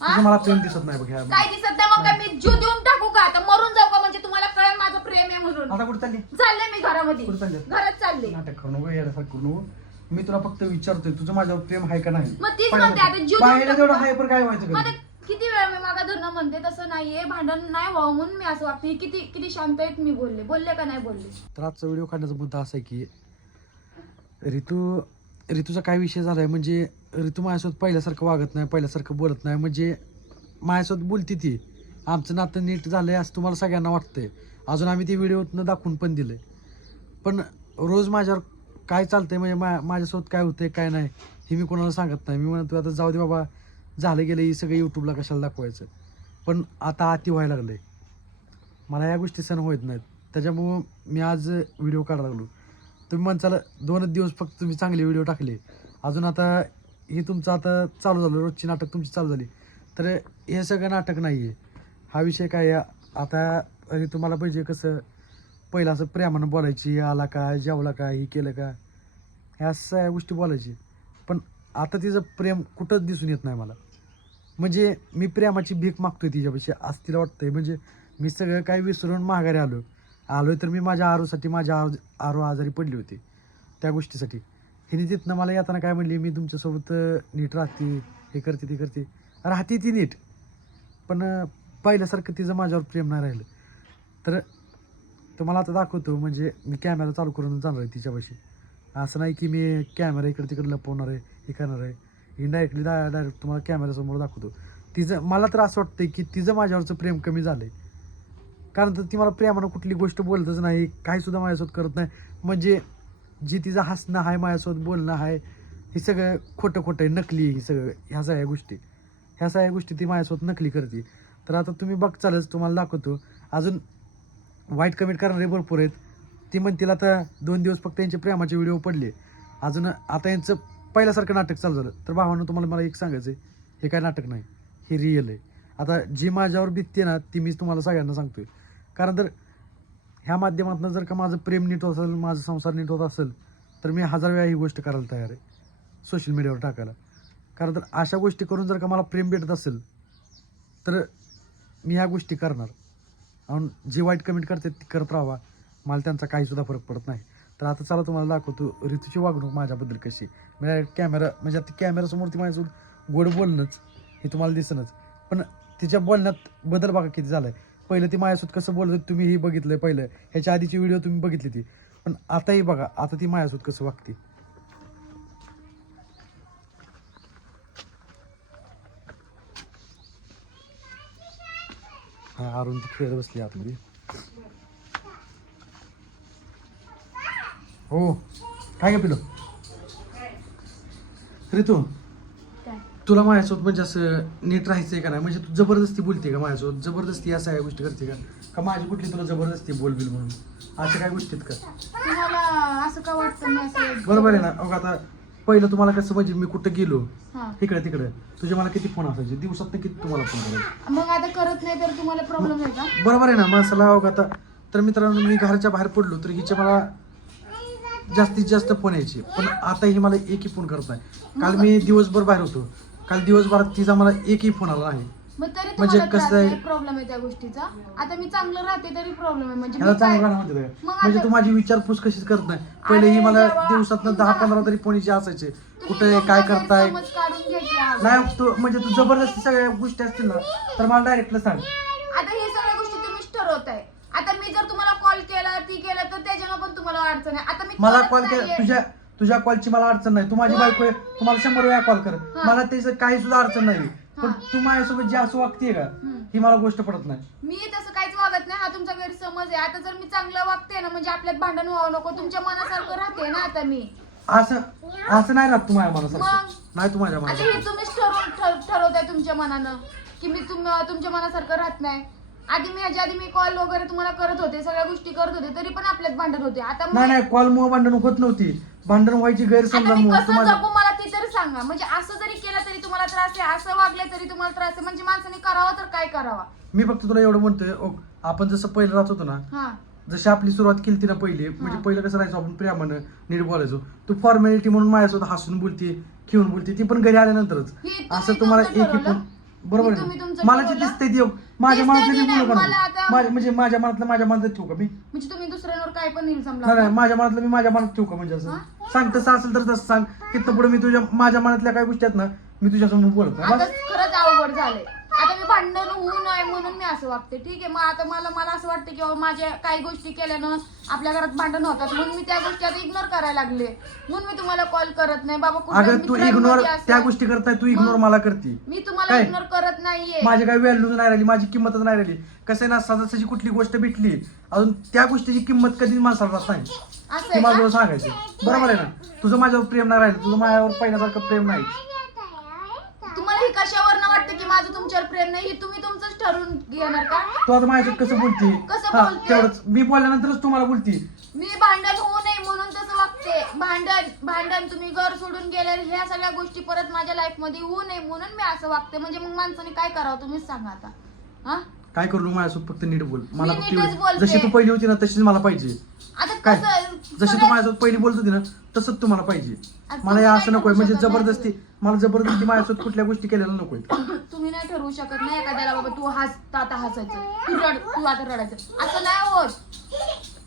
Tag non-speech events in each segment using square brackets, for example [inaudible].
तुझं मला प्रेम दिसत नाही बघ ह्या काय दिसत नाही मग काय मी जीव देऊन टाकू का? आता मरून जाऊ का म्हणजे तुम्हाला कळेल माझं प्रेम आहे म्हणून. आता कुठे चालली? चालले मी घरामध्ये. कुठे चालले? घरात चालले. नाटक करू नको येण्यासारखं करू नको. मी तुला फक्त विचारतोय तुझं माझ्यावर प्रेम आहे का नाही? मग तीच म्हणते आता जीव पाहिलं देऊन तेवढं टाकू आहे का? पण काय व्हायचं मग कधी? आता किती वेळा मी मागा धरणं म्हणते तसं नाहीये. भांडण नाही व्हावं म्हणून मी असं वागते. किती किती शांत आहेत मी बोलले. बोलले का नाही बोलले? तर आजचा व्हिडिओ काढण्याचा मुद्दा असा आहे की ऋतू ऋतूचा काय विषय झालाय म्हणजे ऋतू माझ्यासोबत पहिल्यासारखं वागत नाही पहिल्यासारखं बोलत नाही. म्हणजे माझ्यासोबत बोलती ती. आमचं नातं नीट झालं आहे असं तुम्हाला सगळ्यांना वाटतंय. अजून आम्ही ते व्हिडिओतनं दाखवून पण दिलं पण रोज माझ्यावर काय चालतंय म्हणजे मा माझ्यासोबत काय होतंय काय नाही हे मी कोणाला सांगत नाही. मी म्हणतो आता जाऊ दे बाबा झालं गेलं हे सगळं यूट्यूबला कशाला दाखवायचं? पण आता अति व्हायला लागलंय. मला या गोष्टी सण होत नाहीत. त्याच्यामुळं मी आज व्हिडिओ काढायला लागलो. तुम्ही म्हणचाल दोनच दिवस फक्त तुम्ही चांगले व्हिडिओ टाकले. अजून आता हे तुमचं आता चालू झालं रोजची नाटक तुमची चालू झाली. तर हे सगळं नाटक नाही आहे हा विषय काय आता आणि तुम्हाला पाहिजे कसं पहिलं असं प्रेमानं बोलायची आला का जेवला का हे केलं का ह्या सगळ्या गोष्टी बोलायची. पण आता तिचं प्रेम कुठंच दिसून येत नाही मला. म्हणजे मी प्रेमाची भीक मागतोय तिच्यापेक्षा असं तिला वाटतंय. म्हणजे मी सगळं काही विसरून माघारी आलो आलो तर मी माझ्या आरोसाठी माझ्या आरो आरो आजारी पडली होती त्या गोष्टीसाठी. हिने तिथनं मला येताना काय म्हणली मी तुमच्यासोबत नीट राहते हे करते ते करते. राहते ती नीट. पण पहिल्यासारखं तिचं माझ्यावर प्रेम नाही राहिलं. तर तुम्हाला आता दाखवतो म्हणजे मी कॅमेरा चालू करून जाणार आहे तिच्यापाशी असं नाही की मी कॅमेरा इकडे तिकडे लपवणार आहे हे करणार आहे. इनडायरेक्टली डायरेक्ट तुम्हाला कॅमेऱ्यासमोर दाखवतो. तिचं मला तर असं वाटतं की तिचं माझ्यावरचं प्रेम कमी झालं आहे कारण तर ती मला प्रेमानं कुठली गोष्ट बोलतच नाही काहीसुद्धा माझ्यासोबत करत नाही. म्हणजे जी तिचं हसणं आहे माझ्यासोबत बोलणं आहे हे सगळं खोटं खोटं आहे नकली हे सगळं ह्या सगळ्या गोष्टी. ह्या सगळ्या गोष्टी ती माझ्यासोबत नकली करते. तर आता तुम्ही बघचालच तुम्हाला दाखवतो. अजून वाईट कमेंट करणारे भरपूर आहेत. ती म्हणतील आता दोन दिवस फक्त यांचे प्रेमाचे व्हिडिओ पडले. अजून आता यांचं पहिल्यासारखं नाटक चालू झालं. तर भावानं तुम्हाला मला एक सांगायचं आहे हे काय नाटक नाही. हे रिअल आहे. आता जी माझ्यावर बितते ना ती मी तुम्हाला सगळ्यांना सांगतोय. कारण तर ह्या माध्यमातून जर का माझं प्रेम नीट होत असेल माझं संसार नीट होत असेल तर मी हजार वेळा ही गोष्ट करायला तयार आहे सोशल मीडियावर टाकायला. कारण तर अशा गोष्टी करून जर का मला प्रेम भेटत असेल तर मी ह्या गोष्टी करणार. आणि जे वाईट कमेंट करते ती करत राहावा. मला त्यांचा काहीसुद्धा फरक पडत नाही. तर आता चला तुम्हाला दाखवतो ऋतूची वागणूक माझ्याबद्दल कशी म्हणजे कॅमेरा म्हणजे आता कॅमेरासमोर ती माझ्यासोबत गोड बोलणंच हे तुम्हाला दिसणंच. पण तिच्या बोलण्यात बदल बघा किती झाला आहे पहिलं ती माझ्यासोबत कसं बोलत होती तुम्ही ही बघितलं पहिलं. ह्याच्या आधीची व्हिडिओ तुम्ही बघितली ती. पण आताही बघा आता ती माझ्यासोबत कसं वागते. हा अरुण ती खेळत बसली आतमध्ये. हो. काय का पिलो ऋतू तुला माझ्यासोबत म्हणजे असं नीट राहायचंय का नाही? म्हणजे तू जबरदस्ती बोलते का माझ्यासोबत? जबरदस्ती या सगळ्या गोष्टी करते का? का माझी कुठली तुला जबरदस्ती बोल बिल म्हणून? अशा काय गोष्टी आहेत का? तुम्हाला असं का वाटतं मी असं? बरोबर आहे ना? अहो आता पहिलं तुम्हाला कसं म्हणजे मी कुठं गेलो? हा. इकडे तिकडे. तुझे मला किती फोन असायचे? दिवसात किती तुम्हाला फोन करायचे? मग आता करत नाही तर तुम्हाला प्रॉब्लेम आहे का? बरोबर आहे ना? माणसाला अहो आता? तर मित्रांनो मी घराच्या बाहेर पडलो तर हिचे मला जास्तीत जास्त फोन यायचे. पण आता ही मला एकही फोन करत नाही. काल मी दिवसभर बाहेर होतो. काल दिवसभरात तिचा मला एकही फोन आला नाही. मग तरी म्हणजे तुम्हाला कसं आहे? प्रॉब्लेम आहे त्या गोष्टीचा. आता मी चांगलं राहते तरी प्रॉब्लेम आहे. म्हणजे ह्याला मी काय- चांगलं राहणं म्हणते काय? मग म्हणजे आता- तू माझी विचारपूस कशीच करत नाही. पहिले ही अरे मला देवा, दिवसात दहा पंधरा तरी फोनीचे असायचे. तुम्ही कुठे तुमचा काय करताय? गैरसमज काढून घ्यायची आहे. नाही तू म्हणजे तू जबरदस्ती सगळ्या गोष्टी असतील ना तर मला डायरेक्टला सांग. आता हे सगळ्या गोष्टी तुम्हीच ठरवताय आता मी जर तुम्हाला कॉल केला ती केला तर त्याच्यानं पण तुम्हाला अडचण आहे. आता मी मला करत कॉल केला नाहीये. तुझ्या तुझ्या कॉलची मला अडचण नाही. तू माझी बायको आहे तू मला शंभर वेळा कॉल कर. मला त्याचं काही सुद्धा अडचण नाही. पण. तू माझ्यासोबत जी असं वागतेय का. ही मला गोष्ट पडत नाही. मी तसं काहीच वागत नाही. हा तुमचा गैरसमज आहे. आता जर मी चांगलं वागते ना म्हणजे आपल्यात भांडण व्हावं नको तुमच्या मनासारखं राहते ना आता मी. असं असं नाही राहत तू माझ्या मग? मनासारखं नाही तू माझ्या आता मनासारखं तुम्हीच ठरवून ठर- ठरवताय तुमच्या मनानं की मी तुम तुमच्या मनासारखं राहत नाही. आधी मी ह्याच्या आधी मी कॉल वगैरे तुम्हाला करत होते सगळ्या गोष्टी करत होते तरी पण आपल्यात भांडण होते. आता नाही मी- नाही कॉल मुळे भांडण होत नव्हती. भांडण व्हायची आता गैरसमजामुळे मी तू कसं माझ्या जगू मला ते तरी सांगा. म्हणजे असं जरी केलं तरी तुम्हाला त्रास आहे असं वागले तरी तुम्हाला त्रास आहे. म्हणजे माणसाने करावं तर काय करावा? मी फक्त तुला एवढं म्हणतोय ओ, आपण जसं पहिलं राहत होतो ना हा. जशी आपली सुरुवात केली ना पहिली म्हणजे हा. पहिलं कसं राहायचो आपण प्रेमानं नीट बोलायचो. तू फॉर्मॅलिटी म्हणून माझ्यासोबत हसून बोलते खेळून बोलते ती पण घरी आल्यानंतरच. हे तुम्ही असं तुम्हाला तुमचं एकही ठरवलं? फोन बरोबर आहे. तुम्ही ना? तुमचं मला जे. दिसतंय ते माझ्या दिसतंय मनातलं ते मी नाही, बोलू मला का आता- माझ्या म्हणजे माझ्या मनातलं माझ्या मनात ठेवू का मी? म्हणजे तुम्ही दुसऱ्यांवर काय पण येईल नाही समजा. नाही, माझ्या मनातलं मी माझ्या मनात ठेवू का म्हणजे असं? सांग तसं असेल तर तसं सांग. तिथं पुढे मी तुझ्या माझ्या मनातल्या काय गोष्टी आहेत ना मी तुझ्यासमोर बोलत. नाही आता बस. खरंच अवघड झालंय. आता मी भांडण होऊ नये म्हणून मी असं वागते. ठीक आहे मग आता मला मला असं वाटतं की माझ्या काही गोष्टी केल्यानं आपल्या घरात भांडण होतात. म्हणून मी त्या गोष्टी आता इग्नोर करायला लागले. म्हणून मी तुम्हाला कॉल करत नाही. बाबा कुठल्या अगं तू मित्रांमध्ये इग्नोर असं- त्या गोष्टी करताय तू इग्नोर मला करते. मी तुम्हाला काय? इग्नोर करत नाहीये. माझी काही व्हॅल्यूच नाही राहिली माझी किंमतच नाही राहिली. कसं आहे ना सदस्याची कुठली गोष्ट भेटली अजून त्या गोष्टीची किंमत कधीच माणसाला नाही असं आहे का? सांगायचं. बरोबर आहे ना? तुझं माझ्यावर प्रेम नाही राहिलं तुझं माझ्यावर पहिल्यासारखं प्रेम नाही तुम्हाला हे कशावर वाटतं की माझं तुमच्यावर प्रेम नाही हे तुम्ही तुमचंच ठरवून घेणार का? तू आता माझ्यासोबत कसं बोलती? कसं हा बोलते? तेवढंच. मी बोलल्यानंतरच तू मला बोलती. मी भांडण होऊ नये म्हणून तसं वागते. भांडण भांडण तुम्ही घर सोडून गेले ह्या सगळ्या गोष्टी परत माझ्या लाईफमध्ये होऊ नये म्हणून मी असं वागते. म्हणजे मग माणसाने काय करावं तुम्हीच सांगा आता. हा? काय करू नको माझ्यासोबत फक्त नीट बोल. मला मी फक्त नीटच एवढं- बोलते. जशी तू पहिली होती ना तशीच मला पाहिजे. आता काय? कसं जशी तू माझ्यासोबत पहिली बोलत होती ना तसंच तुम्हाला पाहिजे. आता मला हे तुम्ही असं काय नकोय करू म्हणजे शकत नाही? जबरदस्ती मला जबरदस्ती माझ्यासोबत कुठल्या गोष्टी केलेल्या नकोय [coughs] तुम्ही नाही ठरवू शकत नाही एखाद्याला बाबा तू हस आता हसायचं. तू रड तू आता रडायचं. असं नाही होत.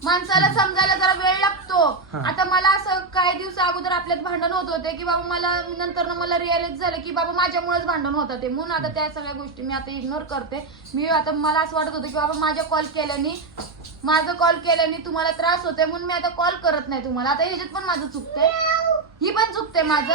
माणसाला समजायला जरा वेळ लागतो. हा. आता मला असं काही दिवस अगोदर आपल्यात भांडण होत होते की बाबा मला नंतर मला रिअलाइज झालं की बाबा माझ्यामुळेच भांडण होतं ते म्हणून आता त्या सगळ्या गोष्टी मी आता इग्नोर करते. मी आता मला असं वाटत होतं की बाबा माझ्या कॉल केल्याने माझं कॉल केल्याने तुम्हाला त्रास होतोय म्हणून मी आता कॉल करत नाही तुम्हाला. आता ह्याच्यात पण माझं चुकतंय. ही पण चुकते माझं.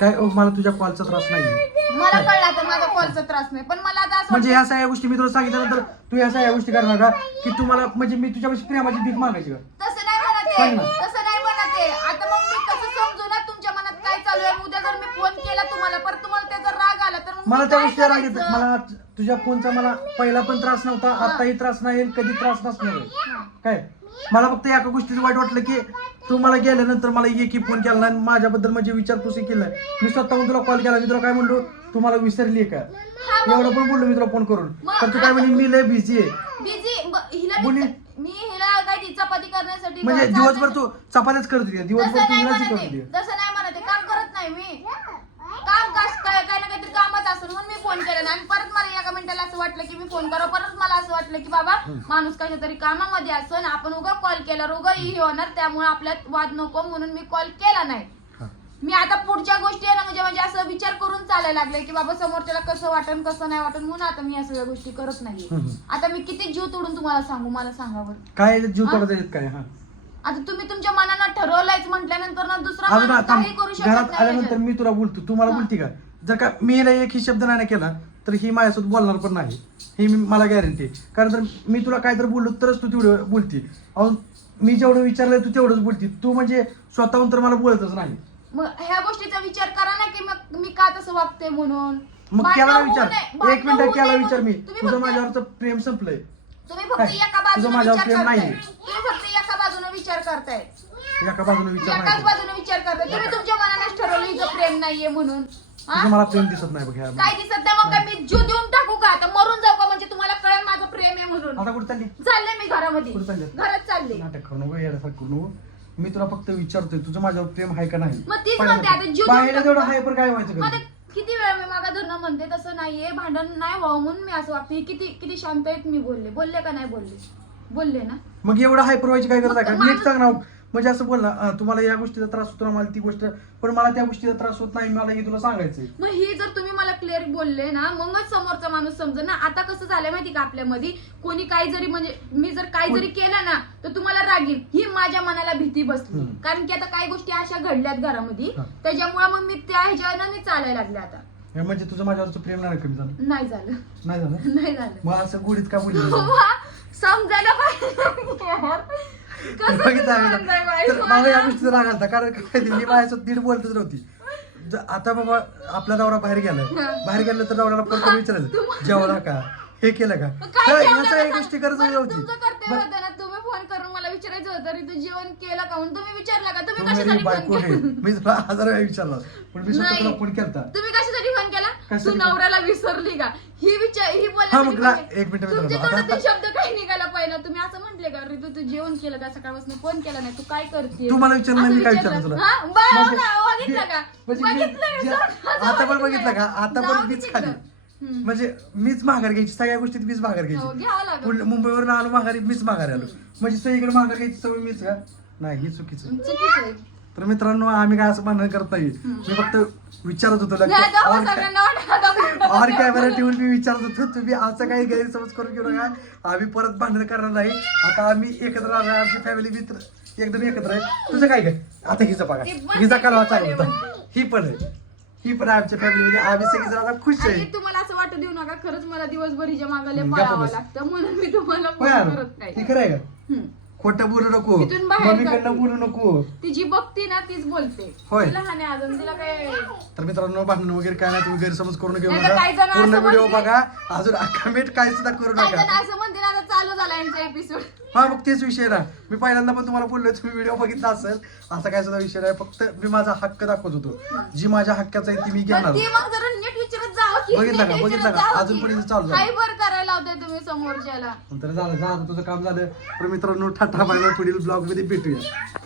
काय ओ, मला तुझ्या कॉलचा त्रास नाही मला कळलं आता माझा कॉलचा त्रास नाही पण मला आता असं म्हणजे ह्या सगळ्या गोष्टी मी तुला सांगितल्यानंतर तू ह्या सगळ्या गोष्टी करणार का? की तुम्हाला म्हणजे मी तुझ्यापाशी प्रेमाची भीक मागायची का? तसं नाही म्हणत ना. आहे तसं नाही म्हणत आहे. आता मग मी कसं समजू ना तुमच्या मनात काय चालू आहे. उद्या जर मी फोन केला तुम्हाला परत तुम्हाला त्याचा राग आला तर मग मी मला त्या काय गोष्टी राग करायचं? मला तुझ्या फोनचा मला पहिला पण त्रास नव्हता आताही त्रास नाही कधी त्रास नसणार आहे. काय? मला फक्त एका गोष्टीचं वाईट वाटलं की तू मला गेल्यानंतर मला एकही फोन केला नाही माझ्याबद्दल म्हणजे विचारपूसही केलाय मी स्वतःहून तुला कॉल केला. मी तुला काय म्हणलो? तू मला विसरली का? एवढं पण बोललो मी तुला फोन करून. तर तू काय म्हणली मी लय बिझी आहे. बिझी ब- हिला बोली- मी- मी हिला काय ती चपाती करण्यासाठी म्हणजे दिवसभर तू चपात्याच करत होती? दिवसभर तू नाही म्हणत करत आहे. होती. तसं नाही म्हणत आहे. काम करत नाही मी. काम कास काय काय ना काहीतरी कामच असेल म्हणून मी फोन केला नाही आणि परत मला एका मिनिटाला असं वाटलं की मी फोन करावं परत मला असं वाटलं की बाबा माणूस कशा तरी कामामध्ये आणि आपण उगा कॉल केल्यावर उगा ही होणार त्यामुळे आपल्यात वाद नको म्हणून मी कॉल केला नाही. मी आता पुढच्या गोष्टी आहे ना म्हणजे म्हणजे असं विचार करून चालायला लागले की बाबा समोरच्याला कसं वाटन कसं नाही वाटन म्हणून आता मी या सगळ्या गोष्टी करत नाही. आता मी किती जीव तोडून तुम्हाला सांगू मला सांगा बरं काय जीव? तोडत येत काय हा आता तुम्ही तुमच्या मनानं ठरवलंयच म्हटल्यानंतर ना दुसरा माणूस काही करू शकत घरात नाही आल्यानंतर. मी तुला बोलतो तू मला हा. बोलती का जर का मी एकही शब्द नाही ना केला तर ही माझ्यासोबत बोलणार पण नाही. ही मी मला गॅरंटी कारण तर मी तुला काय तर बोललो तरच तू तेवढं बोलती. अहो मी जेवढं विचारलंय तू तेवढंच बोलती. तू म्हणजे स्वतःहून तर मला बोलतच नाही. मग ह्या गोष्टीचा विचार करा ना की मग मी का तसं वागते म्हणून. मग भांडणं केला होऊ विचार. एक भांडणं मिनिट होऊ केला नये विचार मी. म्हणून. तुम्ही तुझं फक्त- माझ्यावरचं प्रेम संपलंय. तुम्ही फक्त काय? एका तुझं बाजूने माझ्यावर विचार प्रेम करताय. नाहीये. तुम्ही फक्त एका बाजूने विचार करताय. एका बाजूने विचार एकाच नाही बाजूने विचार करताय. तुम्ही तुमच्या मनानेच ठरवलं हिचं प्रेम नाहीये म्हणून? तुझं मला प्रेम दिसत नाही बघ ह्या काय दिसत नाही? मग काय मी जीव देऊन टाकू का? आता मरून जाऊ का? म्हणजे तुम्हाला कळेल माझं प्रेम आहे म्हणून. आता कुठं चालली? चालले मी घरामध्ये. कुठं चालली? घरात चालले. नाटक करू नको येण्यासारखं करू नको. मी तुला फक्त विचारतोय तुझं माझ्यावर प्रेम आहे का नाही? मग तीच म्हणते आता जीव देऊन पाहिलं टाकू तेवढं का? आहे पण काय व्हायचं कधी? ते किती वेळा मी मागा धरणं म्हणते तसं नाहीये. भांडण नाही व्हावं म्हणून मी असं वागते. किती किती शांत आहेत मी बोलले. बोलले का नाही बोलले? बोलले ना. मग एवढं हायपर व्हायची काय गरज आहे का? नीट सांग ना म्हणजे असं बोल ना तुम्हाला या गोष्टीचा त्रास होतो मला ती गोष्ट पण मला त्या गोष्टीचा त्रास होत नाही मला हे तुला सांगायचंय. मग हे जर तुम्ही मला क्लिअर बोलले ना मगच समोरचा माणूस समजेल ना. आता कसं झालंय माहिती का आपल्यामध्ये? कोणी काही जरी म्हणजे मी जर काही जरी केलं ना तर तुम्हाला रागील ही माझ्या मनाला भीती बसली. कारण की आता काही गोष्टी अशा घडल्यात घरामध्ये. त्याच्यामुळे मग मी त्या ह्याच्यानं चालायला लागले आता. म्हणजे तुझं माझ्यावरचं प्रेम नाही कमी झालं? नाही झालं. नाही झालं? नाही झालं. मग असं गोडीत का बोलली? समजायला पाहिजे. बघितलं आहे तर या? गोष्टीचा राग आलता. कारण काय ती माझ्यासोबत दीड बोलतच नव्हती. ज- आता बाबा आपला नवरा बाहेर गेलाय. हा. बाहेर गेला तर नवऱ्याला करून विचारायचं जेवला का? हे केलं का? काय तर या सगळ्या सांग- गोष्टी गरज नव्हती तुमचं कर्तव्य बरं, होतं ना तुम्ही फोन करून मला विचारायचं होतं रे तू जेवण केलं का? म्हणून तुम्ही विचारला का? तुम्ही कशासाठी फोन केला? मी तुला हजार वेळा विचारला पण मी स्वतः. तुला फोन केलता. तुम्ही कशासाठी फोन केला? तू? नवऱ्याला विसरली का? ही विचार ही हा, मग ला- बोलण्यासाठी एक मिनिट तुमचे मित्रांनो, तोंडातून आता- शब्द काही निघाला पाहिजे तुम्ही असं म्हटले का रे तू जेवण केलं का? सकाळपासून फोन केला नाही. तू काय करते तू मला विचारलं नाही, मी काय विचारलं तुला? म्हणजे- बघितलं का? म्हणजे मी- बघितलं जे-? आता पण बघितलं का? आता पण मीच खाली. म्हणजे मीच माघार घ्यायची सगळ्या गोष्टीत मीच माघार हो, घ्यायची घ्यावं लागेल. पुढे मुंबईवरून आलो माघारी मीच माघारी आलो. म्हणजे सगळीकडे माघार घ्यायची सवय मीच का? नाही हे चुकीचं चुकीचं आहे. तर मित्रांनो आम्ही काय असं भांडण करत नाही. मी फक्त विचारत होतो नाही, जाऊ लग्न सगळ्यांना वाटलं. ऑन [laughs] कॅमेरा ठेवून मी विचारत होतो. तुम्ही असं काही गैरसमज करून घेऊ नका आम्ही परत भांडण करणार नाही. आता आम्ही एकत्र राहणार आमची फॅमिली मित्र एकदम एकत्र आहे. तुझं काय काय आता हिचं बघा. ती हिचा कालवा चालू होता. ही पण आहे. ही पण आमच्या फॅमिलीमध्ये आम्ही सगळी जण खुश आणि आहे तुम्हाला असं वाटू देऊ नका खरंच मला दिवसभर हिच्या मागाले हम्म, पळावं गप्प बस. लागतं म्हणून मी तुम्हाला होय फोन नाही. हे खरं आहे का? हम्म. खोटं बोलू नको बाहेर मम्मीकडनं जाते. बोलू नको. ती जी बघती ना तीच बोलते. होय. ती लहान आहे अजून तिला काय? तर मित्रांनो भांडण वगैरे काय नाही तुम्ही गैरसमज करून घेऊ नाही तर नका काही जण पूर्ण व्हिडिओ बघा. अजून कमेंट काय सुद्धा करू काय नका. जण असं म्हणते चालू झाला यांचा एपिसोड हा मग तेच विषय ना मी पहिल्यांदा पण तुम्हाला बोललोय तुम्ही व्हिडिओ बघितला असेल असा काय सुद्धा विषय नाही फक्त मी माझा हक्क दाखवत होतो जी माझ्या हक्काचा आहे ती मी घेणार ती मग जरा नीट विचारत जावं की बघितलं का? बघितलं का? जावं अजून. पण इथं चालू झालं. काही करायला लावताय तुम्ही समोरच्याला झालं झालं तुझं काम झालं तर मित्रांनो ठाठा बाय पुढील ब्लॉगमध्ये भेटूया